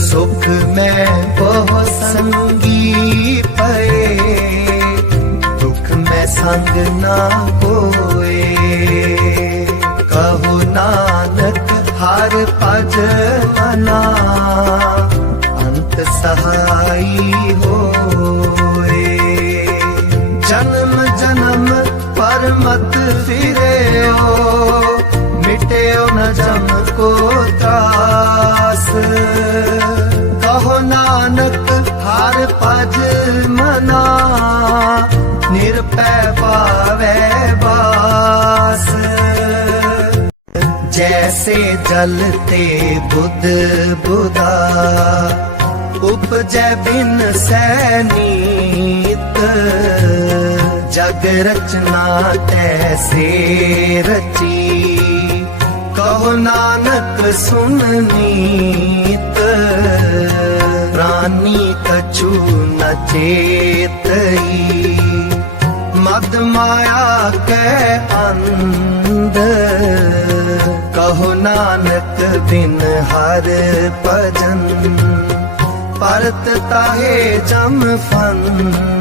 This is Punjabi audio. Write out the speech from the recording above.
ਸੁਖ ਮੈਂ ਬਹੁ ਸੰਗੀ ਪਏ, ਦੁਖ ਮੈਂ ਸੰਗ ਨਾ ਹੋਏ ਕਹੋ ਨਾਨਕ, ਹਰ ਭਜ ਮਨਾ, ਅੰਤ ਸਹਾਈ ਹੋਏ। ਜਨਮ ਜਨਮ ਪਰਮਤ ਫਿਰਿਓ ਮਿਟਿਓ ਕਹੋ ਨਾਨਕ, ਹਰ ਭਜ ਮਨਾ। ਨਿਰਪੈ ਪਾਵੈ ਬਾਸ ਜੈਸੇ ਜਲ ਤੇ ਬੁੱਧ ਬੁਦਾ, ਉਪਜੈ ਬਿਨ ਸੈਨੀਤ ਜਗ ਰਚਨਾ ਤੈਸੇ ਰਚੀ। ਕਹੋ ਨਾਨਕ ਸੁਨ ਨੀਤ। ਪ੍ਰਾਨੀ ਕਛੂ ਨ ਚੇਤਈ। ਮਦ ਮਾਇਆ ਕੈ ਅੰਧ। ਕਹੋ ਨਾਨਕ ਬਿਨ ਹਰ ਭਜਨ। ਪਰਤ ਤਾਹੇ ਜਮ ਫੰਦ।